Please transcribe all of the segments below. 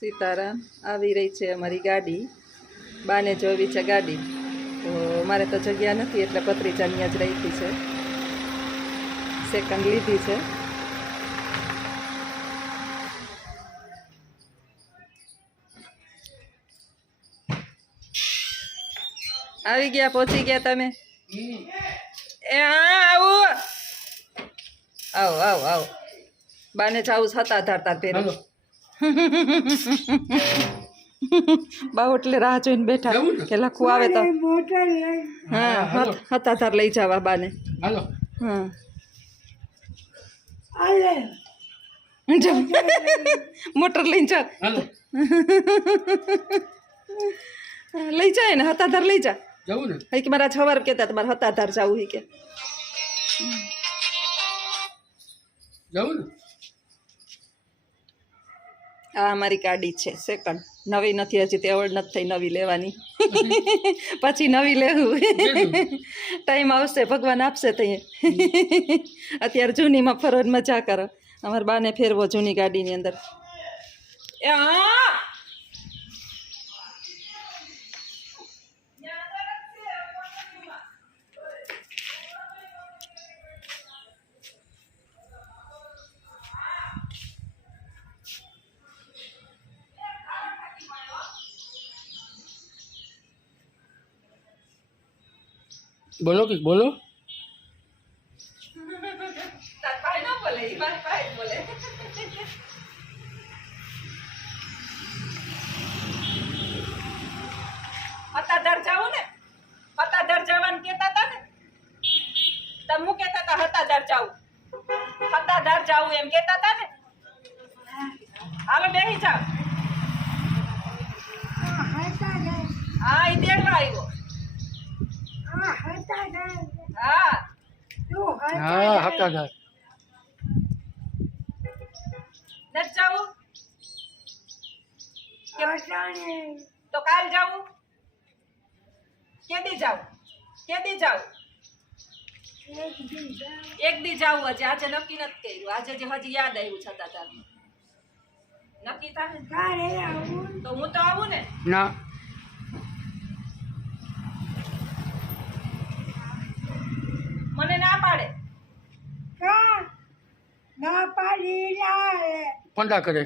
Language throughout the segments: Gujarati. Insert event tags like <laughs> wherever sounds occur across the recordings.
સીતારામ આવી રહી છે અમારી ગાડી, બાને જોવી છે ગાડી. તો મારે તો જગ્યા નથી, એટલે પત્રીજા ત્યાં જ રહી છે. સેકન્ડ લીધી છે. આવી ગયા, પહોંચી ગયા તમે? એ હા, આવું. આવો આવો આવો. બાને જાવું હતા ધારતા પહેરી. બાવ એટલે રાહ જોઈને બેઠા. કે લખવું આવે તો. હા હત- હતા તાર લઈ જવા બાને. હાલો. હા. જાઓ. મોટર લઈને જા. હાલો. લઈ જાય ને હતાધાર લઈ જા. જવું ને? હઈ કે મારા છવાર કહેતા તમારે હતાધાર જાવું હી કે? જવું ને? આ અમારી ગાડી છે સેકન્ડ નવી નથી હજી તેવડ નથી થઈ નવી લેવાની. પછી નવી લેવું. ટાઈમ આવશે ભગવાન આપશે તઈએ અત્યારે જૂનીમાં ફરો મજા કરો. અમારા બાને ફેરવો જૂની ગાડીની અંદર એ હા બોલો કે બોલો. તાર ન બોલે ઈ મારી ભાઈ જ બોલે હતાધાર જાવું ને. હતાધાર જવાનું કહેતા હતા ને. તમે હું કહેતા હતા? હતાધાર જાવું હતાધાર જાવું એમ કહેતા હતા ને. હાલો બેસી જાવ હા એ દેડવા આવ્યો. હા હા હતા ઘર જાવું? તો કાલ જાવું? કેદી જાવું? કેદી જાવું? એક દી જાવું હજી આજે નક્કી નથી કર્યું. આજે જે હજી યાદ આવ્યું છતાં તારું. નક્કી થાય? તો હું તો આવું ને? ના મને ના પાડે ફંડા કરે.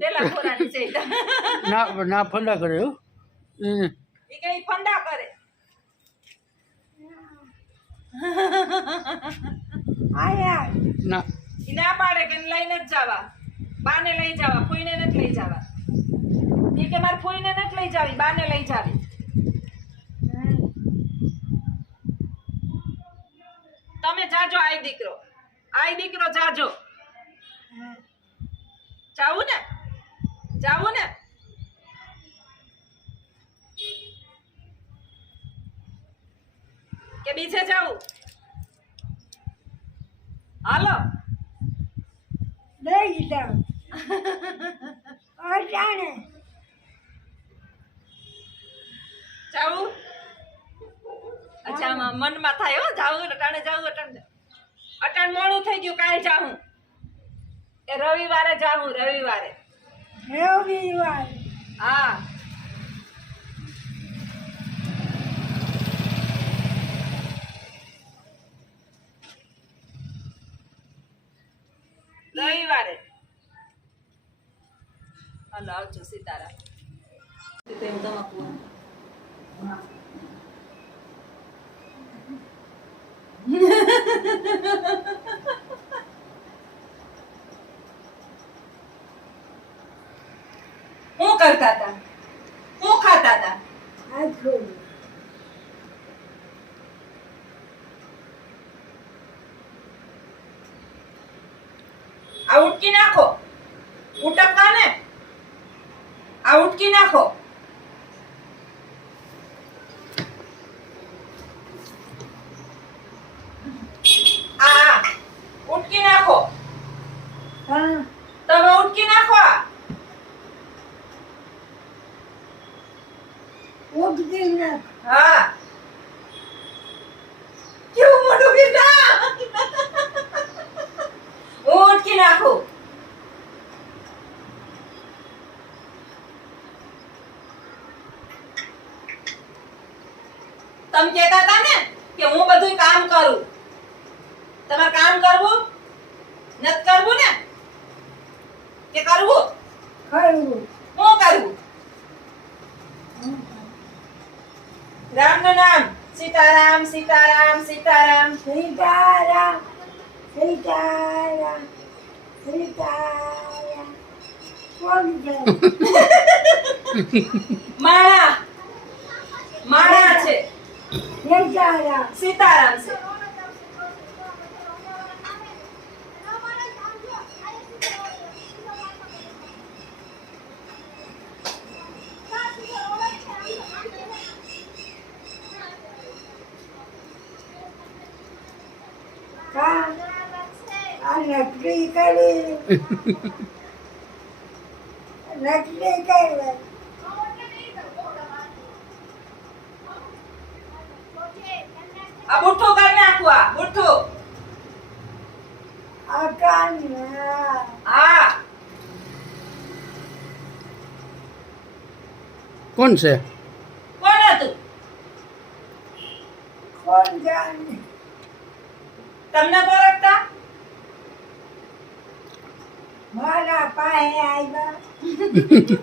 પેલા ખોરાની છે. ના ના ફંડા કરે હો. ફંડા કરે. ના. ના પાડે કે લઈને જ જવા. બાને લઈ જવા ફૂઈને નથી લઈ જવા. એ કે મારે ફૂઈને નથી લઈ જાવી બાને લઈ જાવી. તમે જાજો આય દીકરો. આઈ દીકરો જાજો. જાવું ને જાવું ને કે બીજે જાવું? હાલો. જાવું? અચ્છા મનમાં થાય હો જાવું અટાણે જાવું અટાણે અટાણ મોડું થઈ ગયું કાલ જાઉં એ રવિવારે જાઉં રવિવારે. હા. રવિવારે. હાલો આવજો સીતારામ. તેમ તમાકુ? શું ખાતા શું ખાતા હતા? તમે કહેતા હતા ને કે હું બધું કામ કરું. તમારે કામ કરવું? નથી કરવું ને? કે કરવું? કરવું. રામનું નામ સીતારામ સીતારામ સીતારામ સીતારામ સીતારામ સીતારામ માણા માણા છે સીતારામ છે કા આ નકલી કરી નકલી કરી આ બુઠ્ઠું કરી નાખવું આ બુઠ્ઠું. આ કાન હા. કોણ છે? કોણ હતું? કોણ જાણે? તમને તો ઓળખતા? મારા પાસે આવ્યા.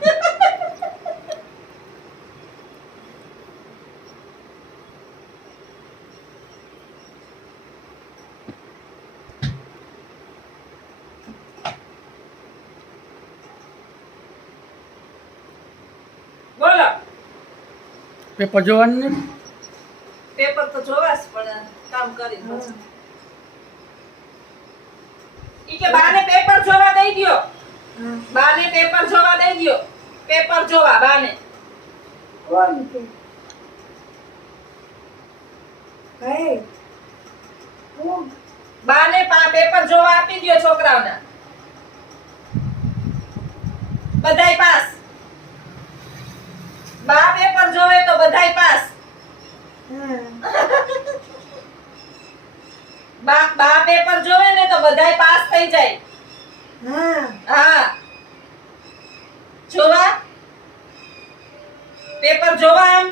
બોલો. પેપર જોવાનું પેપર તો જોવાશ પણ કામ કરી પછી ઈ કે બાને પેપર જોવા દઈ દ્યો. બાને પેપર જોવા દઈ દ્યો. પેપર જોવા બાને. બાને પા પેપર જોવા આપી દ્યો છોકરાઓને. બધાય પાસ. બા પેપર જોવે તો બધાય પાસ. હા. <laughs> બા બા પેપર જોવે ને તો બધાય પાસ થઈ જાય. હા. હા. જોવા? પેપર જોવા એમ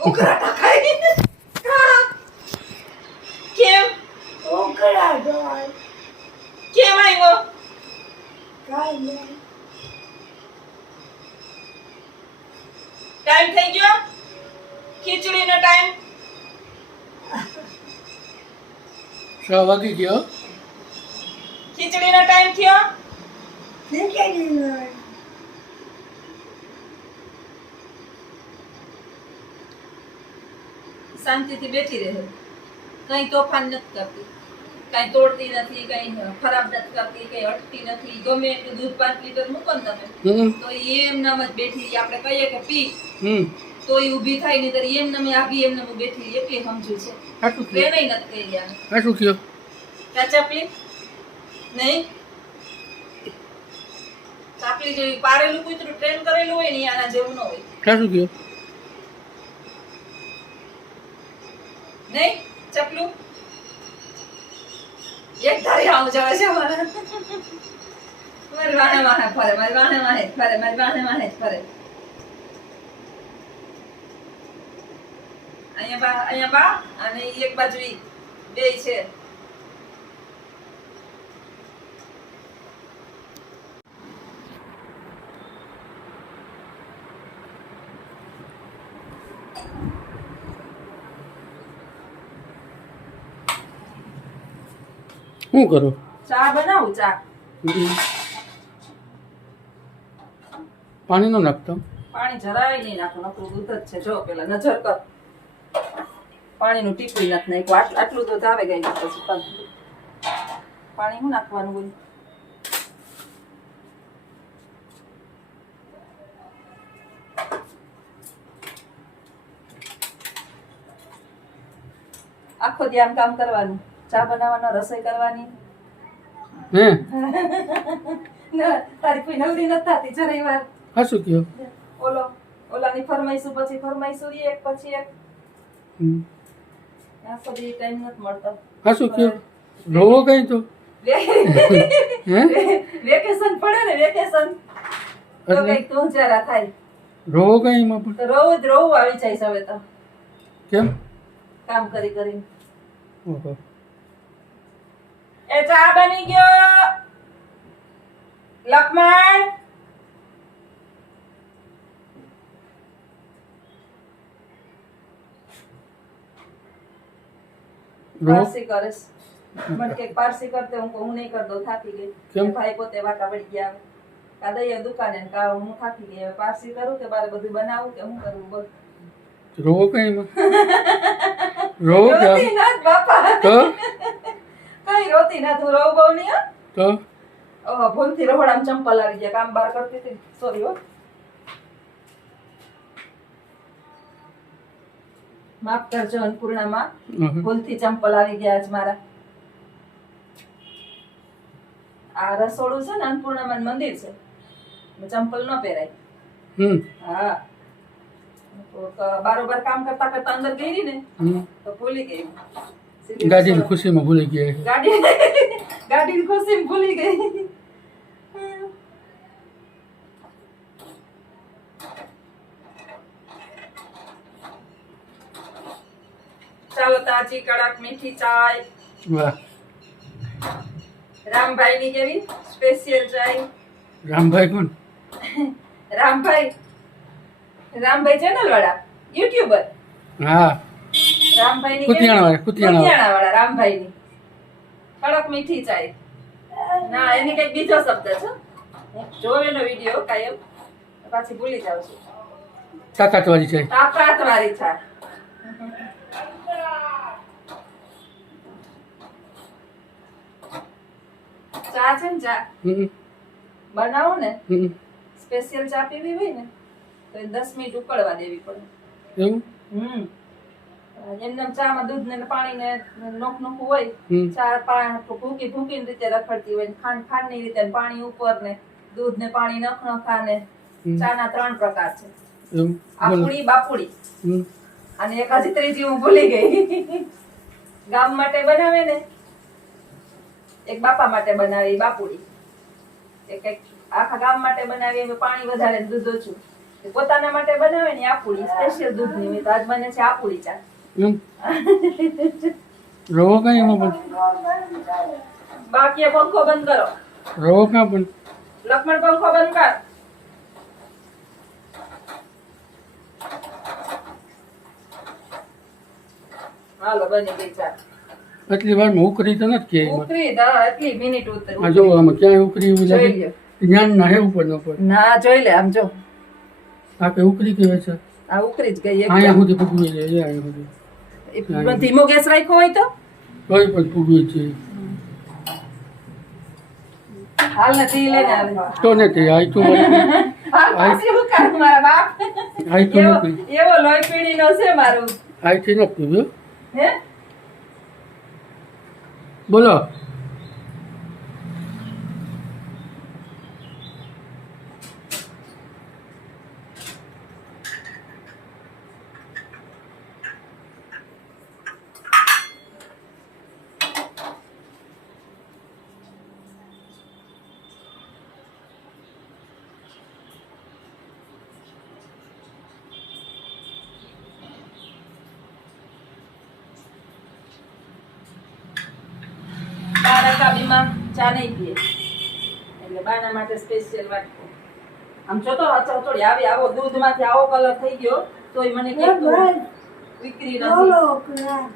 ઉકળાટા ખાઈ હા. કેમ ઉકળા જોવાય કેમ આવ્યો કાંઈ નહીં ટાઈમ થઈ ગયો ખીચડીનો ટાઈમ છ વાગી ગયો. ખીચડીનો ટાઈમ થયો? શાંતિથી બેઠી રહે. કઈ તોફાન નથી કરતી કઈ તોડતી નથી કઈ ખરાબ નથી કરતી કઈ અટતી નથી. ગમે એટલું દૂધ પાંચ લીટર મૂકો ને તમે તો ઈ એમ નામ જ બેઠી. આપણે કહીએ કે પી. તો ઈ ઊભી થાય નહીં તો ઈ એમ નામે આવી એમ નામે બેઠી. એટલી સમજુ છે. આટલું કયો પ્રેમય નથી કહી ગયા આટલું કયો ચપલી નહીં? ચાપલી જેવી પારેલું કૂતરું ટ્રેન કરેલું હોય ને આના જેવું ન હોય. આટલું કયો નહીં? ચપલું? એક ધારી આવું જવા છે મારે મારી વાહે વાહે ફરે મારી વાહે વાહે ફરે મારી વાહે વાહે ફરે. અહીંયા બા અહીંયા બા અને એક બાજુ ઈ. બે છે. શું કરો? ચા બનાવું ચા? પાણી નો નાખતો? પાણી જરાય નહીં નાખો નકરું દૂધ જ છે. જો પેલા નજર કર. પાણીનું ટીપું નથી નાખ્યું. આટલું દૂધ આવે ગઈ પછી. પાણી શું નાખવાનું આખો ધ્યાન કામ કરવાનું. ચા બનાવવાનો રસોઈ કરવાની. <laughs> તારી કોઈ નવરી નથી થતી જરાય વાર. શું કયો? ઓલો ઓલાની ફરમાઈશું પછી ફરમાઈશું એક પછી એક. હમ. આ શું કયો? રોવો કઈ તો? વેકેશન પડે ને વેકેશન. તો કઈ તું જરા થાય. રોવો કઈ એમાં પણ? રોવો જ રોવો આવી જાય છે હવે તો. કેમ? કામ કરી કરીને. ઓહો. એ ચા બની ગયો. લક્ષ્મણ! પારસી કરીશ મને કે પારસી કરતે હું હું નહીં કરતો થાકી ગઈ? ભાઈ પોતે વાટા વળી ગયા કા દઈએ દુકાને કા હું થાકી ગઈ. હવે પારસી કરું કે મારે બધું બનાવું કે હું કરવું બોલ. રોવો કઈ રોવો કઈ બાપા. તો? કઈ રોતી ના તું રોવ બહુ નહીં હો. તો? ઓહો ભૂલથી રહોડામાં ચંપલ આવી ગયા કામ બાર કરતી હતી. સોરી હો. માફ કરજો અન્નપૂર્ણામાં. ભૂલથી ચંપલ આવી ગયા આજ મારા. આ રસોડું છે ને અન્નપૂર્ણામાં મંદિર છે. ચંપલ ન પહેરાય. હા. તો બારોબાર કામ કરતા કરતા અંદર ગઈ ને તો ભૂલી ગઈ. ગાડીની ખુશીમાં ભૂલી ગઈ. ગાડી ગાડી ગાડીની ખુશીમાં ભૂલી ગઈ. ચાલો તાજી કડક મીઠી ચાય. વાહ. રામભાઈ ની કેવી સ્પેશિયલ ચાય? રામભાઈ કોણ? રામભાઈ. રામભાઈ ચેનલ વાળા યુટ્યુબર હા રામભાઈ ની. વાળા રામભાઈ ની કડક મીઠી ચાય. ના એની કઈ બીજો શબ્દ છે. હું એનો વીડિયો કાયમ. પાછી ભૂલી જાઉં છું. તાકાતવાળી ચાય. તાકાત વાળી ચા ચા છે ને ચા. બનાવો ને. સ્પેશિયલ ચા પીવી હોય ને તો એ દસ મિનિટ ઉકળવા દેવી પડે. એવું? હમ. એમને ચામાં દૂધ ને પાણી ને નોખ નોખું હોય ચા પા ભૂકી ભૂકીને રીતે રખડતી હોય ખાંડ ખાંડની રીતે પાણી ઉપર ને દૂધ ને પાણી નખ નખા ને ચા ના ત્રણ પ્રકાર છે. આપુડી બાપુડી અને એક હજી ત્રીજી હું ભૂલી ગઈ. ગામ માટે બનાવે ને એક બાપા માટે બનાવી બાપુડી. આખા ગામ માટે બનાવી પાણી વધારે દૂધ ઓછું. પોતાના માટે બનાવે ને આપુડી સ્પેશિયલ દૂધની તો આજ બને છે આપુડી ચા. રવો કઈ એમાં પણ? બાકી પંખો બંધ કરો. રવો ક્યાં પણ? લક્ષ્મણ પંખો બંધ કર. હાલો બની ગઈ ચા. એટલી વારમાં ઉકરી તો નથી આ જો આમાં ક્યાંય ઉકરી એવું લાગે? જ્ઞાન ના હે ઉપર ન પડે. ના જોઈ લે આમ જો. આ કઈ ઉકરી કે છે? આ ઉકરી જ ગઈ અહીંયા સુધી પૂગવી જાય અહીંયા સુધી. ધીમો ગેસ રાખ્યો હોય તો? તોય પણ પૂગવી છે. હાલ નથી લઈને આવે. તો નથી આ તો હાલ પાછી હું કરું મારા બાપ? એવો લોહી પીડીનો છે મારું. આઈથી નથી હે? બોલો. કાબીમાં ચા નહીં પીએ. એટલે બાના માટે સ્પેશિયલ વાટકો આમ જો તો અચોડી આવી આવો દૂધમાંથી આવો કલર થઈ ગયો તોય મને કે વિક્રી નથી.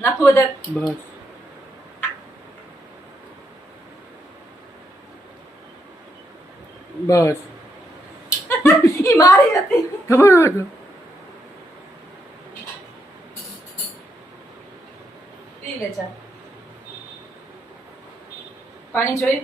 નાખો બધા બસ. બસ. <laughs> ઈ મારી હતી. ખબર હતું પી લે ચા. પાણી જોઈ?